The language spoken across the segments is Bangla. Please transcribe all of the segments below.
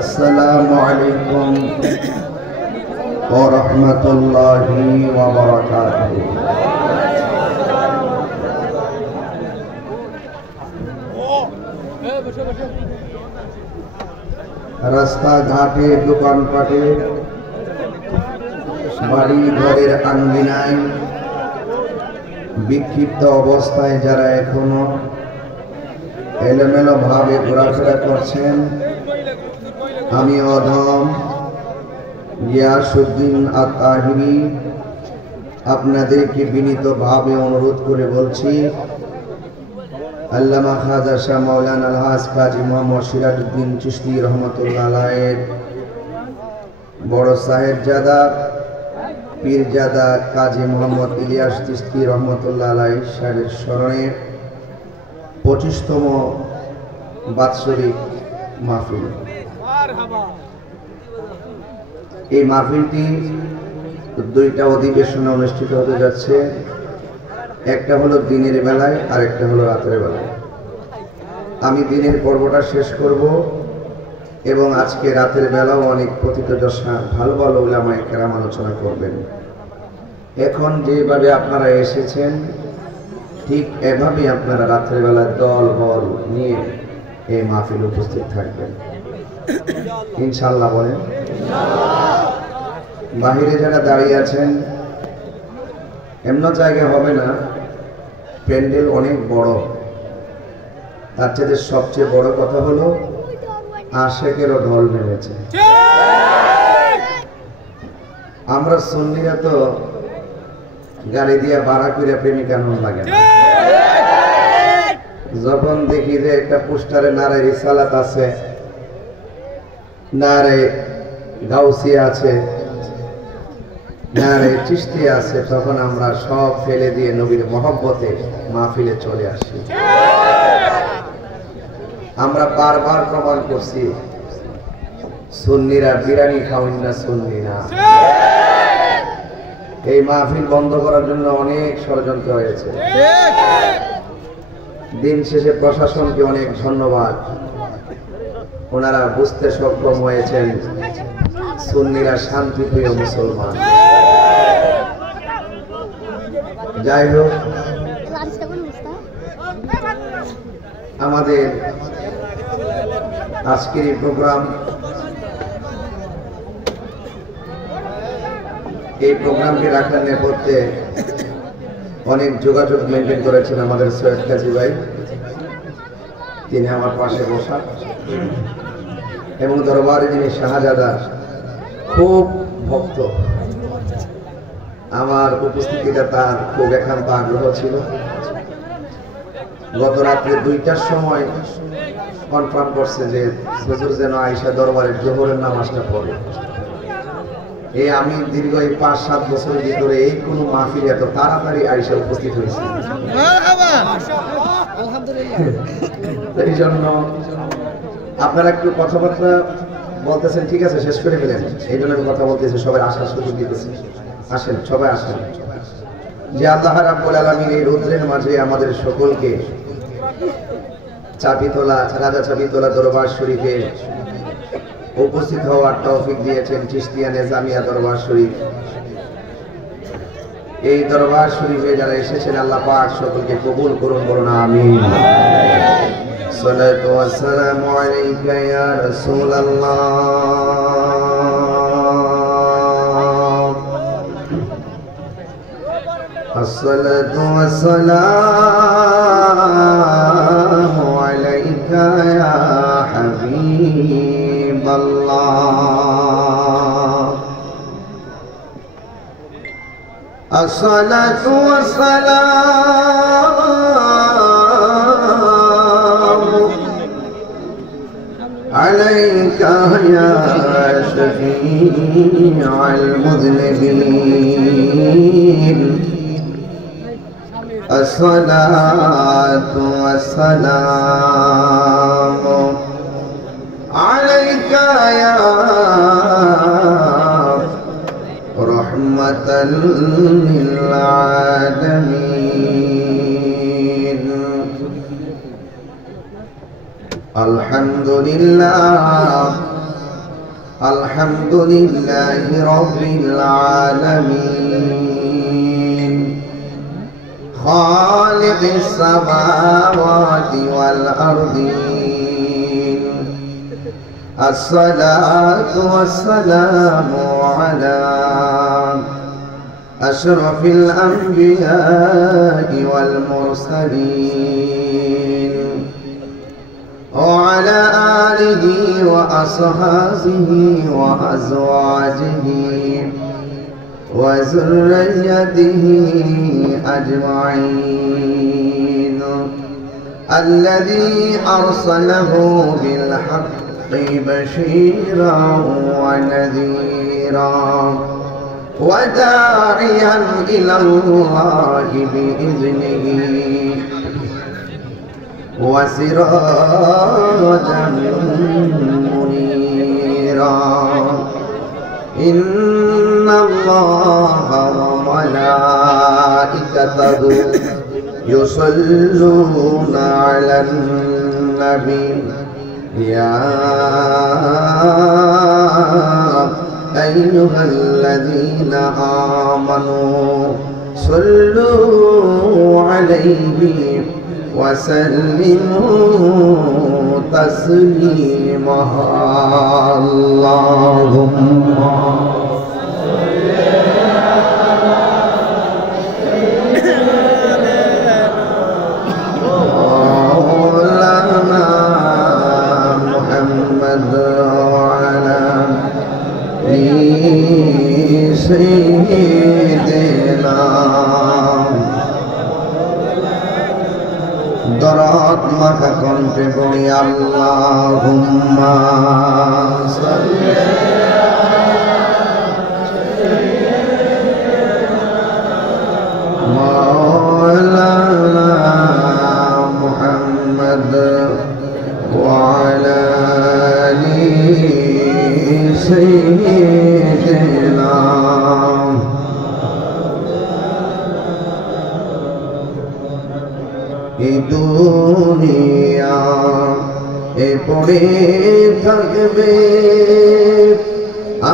আসসালামু আলাইকুম ওয়া রাহমাতুল্লাহি ওয়া বারাকাতুহু। রাস্তাঘাটে, দোকানপাটে, বাড়ি ঘরের আঙ্গিনায় বিক্ষিপ্ত অবস্থায় যারা এখনো এলোমেলো ভাবে ঘোরাফেরা করছেন, আমি অধম গিয়াসউদ্দিন আত-তাহিরি আপনাদেরকে বিনীতভাবে অনুরোধ করে বলছি, আল্লামা খাজা শাহ মাওলানা আলহাজ কাজী মোহাম্মদ সিরাজউদ্দিন চিশতি রহমতুল্লাহ আলাইহির বড় সাহেবজাদা পীরজাদা কাজী মোহাম্মদ ইলিয়াস চিশতি রহমতুল্লাহ আলাইহি সাহেবের স্মরণে 25তম বাৎসরিক মাহফিল। এই মাহফিলটি দুইটা অধিবেশনে অনুষ্ঠিত হতে যাচ্ছে, একটা হলো দিনের বেলায় আর একটা হলো রাতের বেলায়। আমি দিনের পর্বটা শেষ করব এবং আজকে রাতের বেলাও অনেক প্রথিতযশা ভালো ভালো উলামায়ে কেরাম আলোচনা করবেন। এখন যেভাবে আপনারা এসেছেন ঠিক এভাবেই আপনারা রাতের বেলা দল বল নিয়ে এই মাহফিলে উপস্থিত থাকবেন ইনশাআল্লাহ। বলেন বাহিরে যারা দাঁড়িয়ে আছেন, এমন জায়গা হবে না, প্যান্ডেল অনেক বড়। তার চেয়ে সবচেয়ে বড় কথা হলো আশেকেরও ঢল নেমেছে। আমরা সুন্নিরা তো গাড়ি দিয়া ভাড়া করে প্রেমিকা নুন লাগে না। যখন দেখি যে একটা পোস্টারে নারে রিসালাত আছে, নারে গাউসিয়া আছে, নারে চিশতি আছে, তখন আমরা সব ফেলে দিয়ে নবীর মহব্বতে মাহফিলে চলে আসি। আমরা বারবার প্রমাণ করছি সুন্নিরা বিরিয়ানি খাওয়ান না, সুন্নি না। এই মাহফিল বন্ধ করার জন্য অনেক ষড়যন্ত্র হয়েছে। দিন শেষে প্রশাসনকে অনেক ধন্যবাদ, ওনারা বুঝতে সক্ষম হয়েছেন সুন্নিরা শান্তিপ্রিয় মুসলমান। যাই হোক, আমাদের আজকের এই প্রোগ্রাম, এই প্রোগ্রামকে রাখার নেপথ্যে অনেক যোগাযোগ মেনটেন করেছেন আমাদের সৈয়দ কাজী ভাই, তিনি আমার পাশে বসা, এবং দরবারে যিনি শাহজাদা খুব ভক্ত। আমার উপস্থিতিটা তার খুব একান্ত আগ্রহ ছিল। গত রাত্রে 2টার সময় কনফার্ম করছে যে হুজুর যেন আয়েশা দরবারের জোহরের নামাজটা পড়ে। এই আমি দীর্ঘ এই 5-7 বছরের ভিতরে এই কোনো মাহফিলে এত তাড়াতাড়ি আয়েশা উপস্থিত হয়েছে। এই জন্য আপনারা একটু কথাবার্তা বলতেছেন, ঠিক আছে শেষ করে ফেলেন, এই জন্য আমি কথা বলতেছি, সবাই আসার সুযোগ দিতেছি। আসেন, সবাই আসেন। যে আল্লাহ রাব্বুল আলামিন এই রৌদ্রের মাঝে আমাদের সকলকে চাপিতলা, রাজা চাপিতলা দরবার শরীফে উপস্থিত হওয়ার তৌফিক দিয়েছেন, চিশতিয়া নিজামিয়া দরবার শরীফ। এই দরবার শরীফে যারা এসেছেন আল্লাহ পাক সকলকে কবুল করুন, বলুন আমিন। সালাতু ওয়াস সালামু আলাইকা ইয়া রাসূলুল্লাহ, আসসালাতু ওয়াস সালামু আলাইকা ইয়া হাবিবাল্লাহ, আসসালাতু ওয়াস সালামু আলাইকা ইয়া শাফীআল মুযনিবিন, আসসালাতু ওয়াস সালামু يا رحمة للعالمين الحمد لله الحمد لله رب العالمين خالق السماوات والأرضين الصلاة والسلام على أشرف الأنبياء والمرسلين وعلى آله وأصحابه وأزواجه وذريته أجمعين الذي أرسله بالحق بشيرا ونذيرا وداعيا إلى الله بإذنه وسراجا منيرا إن الله وملائكته يصلون على النبي يا أيها الذين آمنوا صلوا عليه وسلموا تسليما اللهم سيدنا درات মাখা কণ্ঠে বলি আল্লাহুম্মা সাল্লি মাওলানা মুহাম্মদ ওয়া আলা আলি সাইয়্যিদিনা এই দুনিয়া এ পড়ে থাকবে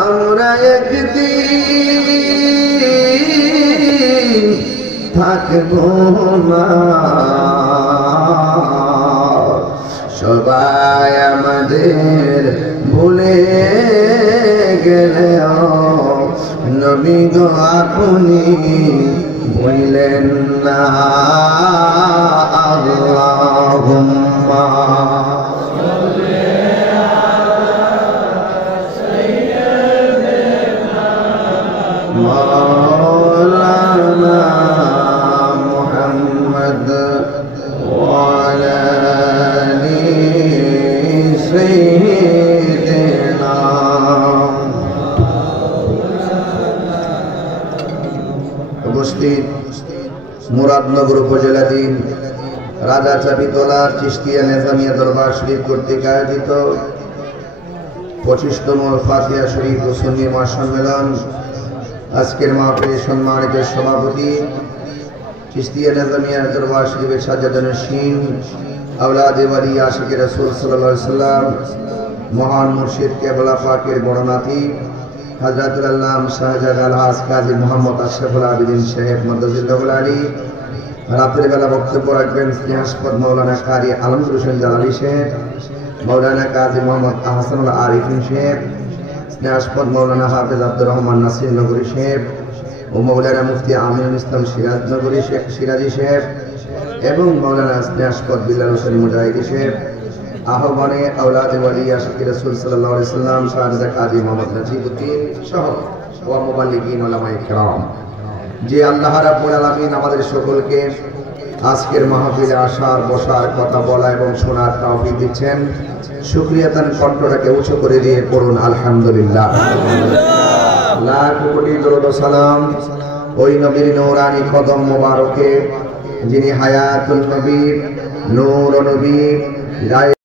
আমরা একদিন থাকবো না সবাই আমাদের ভুলে গেলেও নবী গো আপনি ভুলেন না আল্লাহুম্মা মাওলানা মুহাম্মদ ওয়া আলা আলি সাইয়্যিদিনা উপস্থিত মুরাদনগর উপজেলাধীন রাজা চাবিতলা চিশতিয়া নেজামিয়া দরবার শরীফ কর্তৃক আয়োজিত 25তম ফাতিহা শরীফ ও সুন্নি মহাসম্মেলন আজকের মাহফিলের সম্মানিত সভাপতি চিশতিয়া নেজামিয়া দরবার শরীফের সাজ্জাদানশীন আওলাদে ওয়ালি আশিকে রাসূল সাল্লাল্লাহু আলাইহি সাল্লাম মহান মুর্শিদ কেবলা পাকের বড় নাতি হযরতুল আল্লাহ শাহজাদ আলহাজ কাজী মোহাম্মদ আশরাফুল আবিদিন সাহেব মাদ্দাজিল্লাহুল আলী রাতের বেলা বক্তব্য রাখবেন স্নেহাস্পদ মৌলানা কারি আলমগীর হোসেন জালালী সাহেব মৌলানা কাজী মোহাম্মদ আহসানুল আরিফিন সাহেব স্নেহাস্পদ মৌলানা হাফেজ আব্দুর রহমান নাসির নগরী সাহেব ও মৌলানা মুফতি আমিনুল ইসলাম সিরাজ নগরী সিরাজি সাহেব এবং মৌলানা স্নেহাস্পদ বিল্লাল হোসেন মুজাহিদি সাহেব আহ্বানে আওলাদে ওয়ালি আশিক রাসূল সাল্লাল্লাহু আলাইহি সাল্লাম শাহজাদা কাজী মোহাম্মদ নাজিবউদ্দিন সহ ওয়া মুবাল্লিগিন উলামায়ে কেরাম যে আল্লাহ রাব্বুল আলামিন আমাদের সকলকে আজকের মাহফিলে আসার বসার কথা বলা এবং শোনার তৌফিক দিচ্ছেন শুকরিয়া তান কণ্ঠটাকে উঁচু করে দিয়ে পড়ুন আলহামদুলিল্লাহ লাখ কোটি দরুদ ও সালাম ওই নবীর নূরানি কদম মোবারকে যিনি হায়াতুল নবী নূর নবী